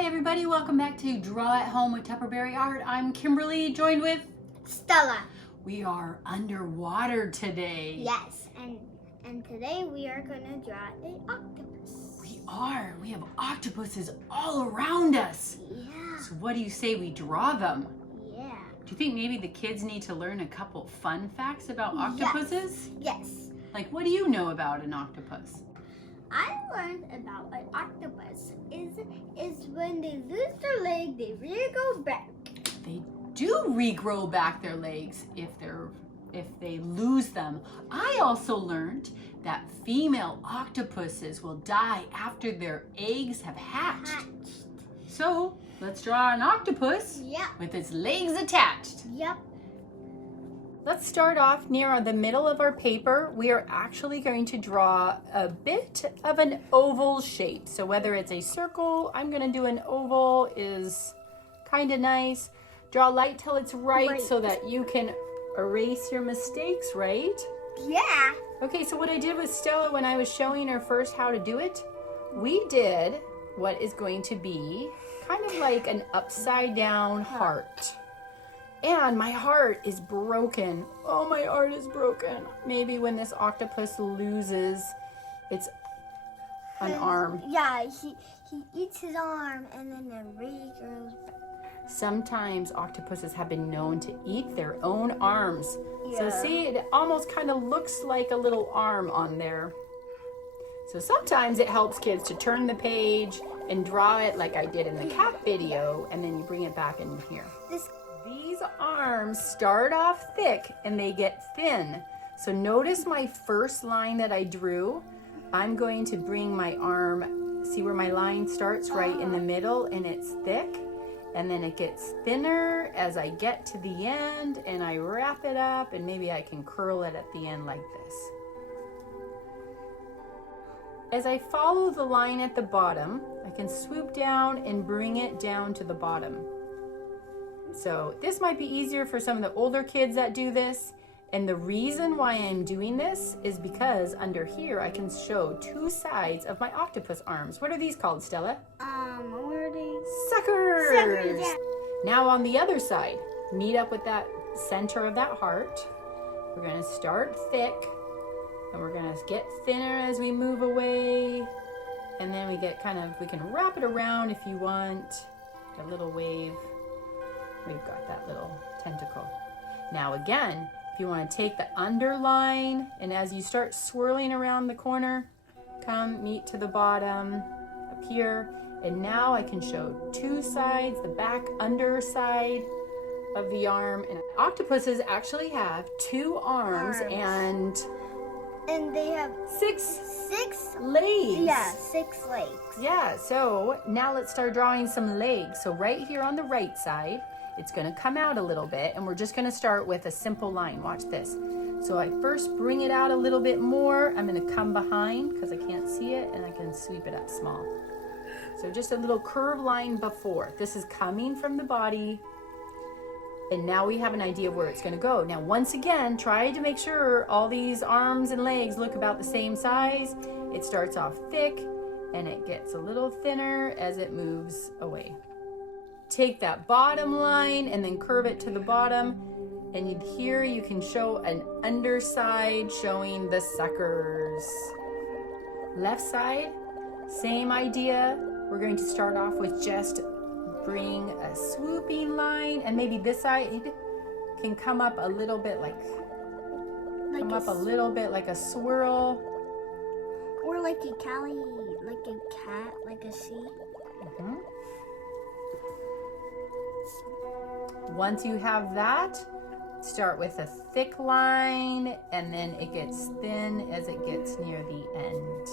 Hi everybody, welcome back to Draw at Home with Tupperberry Art. I'm Kimberly, joined with Stella. We are underwater today. Yes, and today we are going to draw an octopus. We are. We have octopuses all around us. Yeah. So what do you say we draw them? Yeah. Do you think maybe the kids need to learn a couple fun facts about octopuses? Yes. Like, what do you know about an octopus? I learned about an octopus is when they lose their leg, they regrow back. They do regrow back their legs if they lose them. I also learned that female octopuses will die after their eggs have hatched. So let's draw an octopus with its legs attached. Yep. Let's start off near the middle of our paper. We are actually going to draw a bit of an oval shape. So whether it's a circle, I'm going to do an oval, is kind of nice. Draw light till it's right so that you can erase your mistakes, right? Yeah. Okay, so what I did with Stella when I was showing her first how to do it, we did what is going to be kind of like an upside down heart. And my heart is broken. Oh, my heart is broken. Maybe when this octopus loses its an arm. Yeah, he eats his arm and then the regrows back. Sometimes octopuses have been known to eat their own arms. Yeah. So see, it almost kind of looks like a little arm on there. So sometimes it helps kids to turn the page and draw it like I did in the cat video, and then you bring it back in here. These arms start off thick and they get thin. So notice my first line that I drew. I'm going to bring my arm, see where my line starts right in the middle, and it's thick. And then it gets thinner as I get to the end, and I wrap it up, and maybe I can curl it at the end like this. As I follow the line at the bottom, I can swoop down and bring it down to the bottom. So this might be easier for some of the older kids that do this. And the reason why I'm doing this is because under here I can show two sides of my octopus arms. What are these called, Stella? What are they? Suckers! Suckers, yeah. Now on the other side, meet up with that center of that heart. We're gonna start thick and we're gonna get thinner as we move away. And then we get we can wrap it around if you want. A little wave. We've got that little tentacle. Now again, if you want to take the underline, and as you start swirling around the corner, come meet to the bottom up here. And now I can show two sides, the back underside of the arm. And octopuses actually have two arms. and they have six legs. Yeah, 6 legs. Yeah, so now let's start drawing some legs. So right here on the right side, it's going to come out a little bit, and we're just going to start with a simple line. Watch this. So I first bring it out a little bit more. I'm going to come behind because I can't see it, and I can sweep it up small. So just a little curved line before. This is coming from the body, and now we have an idea of where it's going to go. Now, once again, try to make sure all these arms and legs look about the same size. It starts off thick, and it gets a little thinner as it moves away. Take that bottom line and then curve it to the bottom, and here you can show an underside showing the suckers. Left side, same idea. We're going to start off with just bring a swooping line, and maybe this side can come up a little bit like a swirl. Or like a Cali, like a cat, like a sea. Once you have that, start with a thick line, and then it gets thin as it gets near the end.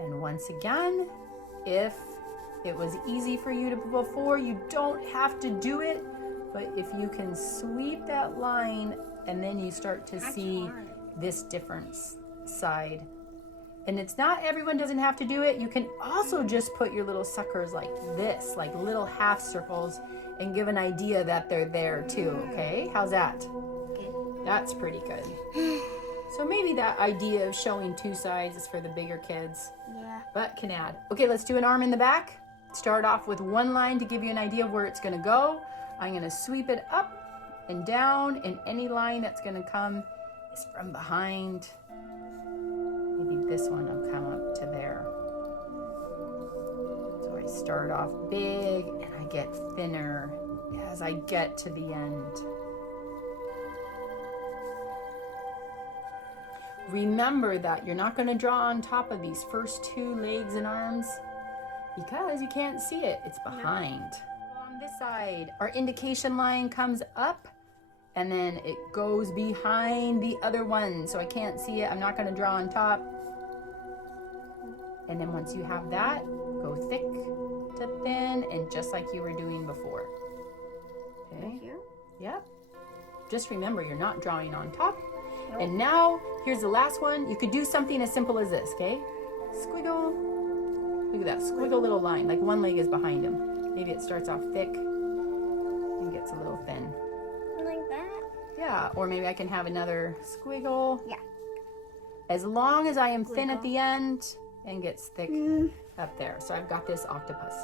And once again, if it was easy for you to before, you don't have to do it, but if you can sweep that line, and then you start to see this different side. And it's not, everyone doesn't have to do it. You can also just put your little suckers like this, like little half circles, and give an idea that they're there too, okay? How's that? Good. That's pretty good. So maybe that idea of showing two sides is for the bigger kids. Yeah. But can add. Okay, let's do an arm in the back. start off with one line to give you an idea of where it's gonna go. I'm gonna sweep it up and down, and any line that's gonna come is from behind. Maybe this one will come up to there. So I start off big and I get thinner as I get to the end. Remember that you're not going to draw on top of these first two legs and arms because you can't see it. It's behind. On this side, our indication line comes up and then it goes behind the other one. So I can't see it. I'm not going to draw on top. And then once you have that, go thick to thin and just like you were doing before. Okay. Right here? Yep. Just remember, you're not drawing on top. Nope. And now, here's the last one. You could do something as simple as this, okay? Squiggle. Look at that, squiggle little line, like one leg is behind him. Maybe it starts off thick and gets a little thin. Like that? Yeah, or maybe I can have another squiggle. Yeah. As long as I am thin at the end and gets thick up there. So I've got this octopus.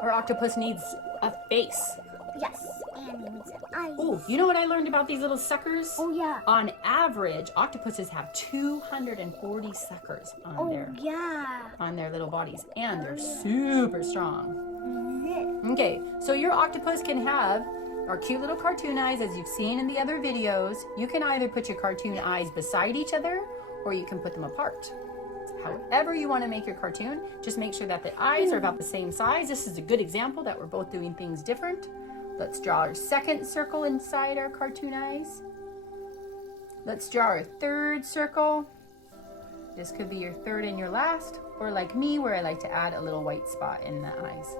Our octopus needs a face. Yes, and he needs an eye. Oh, you know what I learned about these little suckers? Oh, yeah. On average, octopuses have 240 suckers on their little bodies, and they're super strong. Okay, so your octopus can have our cute little cartoon eyes, as you've seen in the other videos. You can either put your cartoon eyes beside each other, or you can put them apart. However you want to make your cartoon, just make sure that the eyes are about the same size. This is a good example that we're both doing things different. Let's draw our second circle inside our cartoon eyes. Let's draw our third circle. This could be your third and your last, or like me, where I like to add a little white spot in the eyes.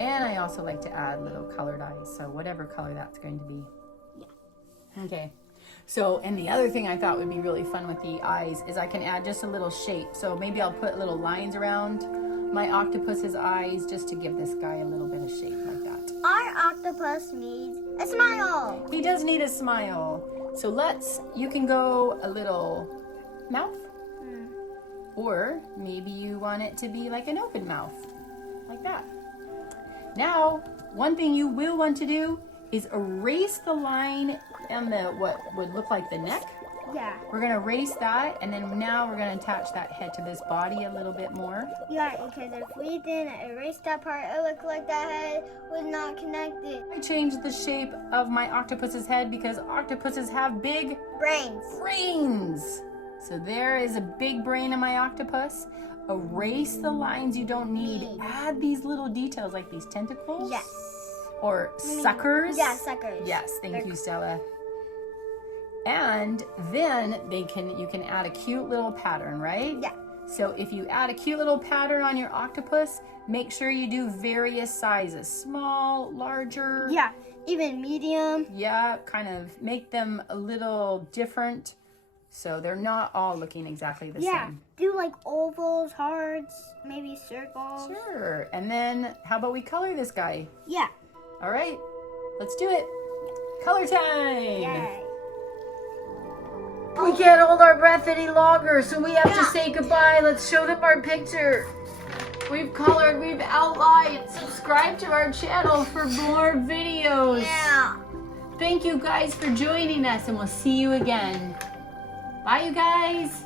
And I also like to add little colored eyes, so whatever color that's going to be. Yeah. Okay. So, and the other thing I thought would be really fun with the eyes is I can add just a little shape. So maybe I'll put little lines around my octopus's eyes just to give this guy a little bit of shape like that. Our octopus needs a smile. He does need a smile. So you can go a little mouth. Or maybe you want it to be like an open mouth, like that. Now, one thing you will want to do is erase the line and what would look like the neck. Yeah. We're gonna erase that, and then now we're gonna attach that head to this body a little bit more. Yeah, because if we didn't erase that part, it looked like that head was not connected. I changed the shape of my octopus's head because octopuses have big brains. So there is a big brain in my octopus. Erase the lines you don't need. Add these little details like these tentacles. Yes. Or suckers. Yeah, suckers. Yes, thank you, Stella. And then you can add a cute little pattern, right? Yeah. So if you add a cute little pattern on your octopus, make sure you do various sizes. Small, larger. Yeah, even medium. Yeah, kind of make them a little different so they're not all looking exactly the same. Do like ovals, hearts, maybe circles. Sure. And then how about we color this guy? Yeah. All right, let's do it. Color time. Yay. We can't hold our breath any longer, so we have to say goodbye. Let's show them our picture. We've colored, we've outlined. Subscribe to our channel for more videos. Yeah. Thank you guys for joining us, and we'll see you again. Bye, you guys.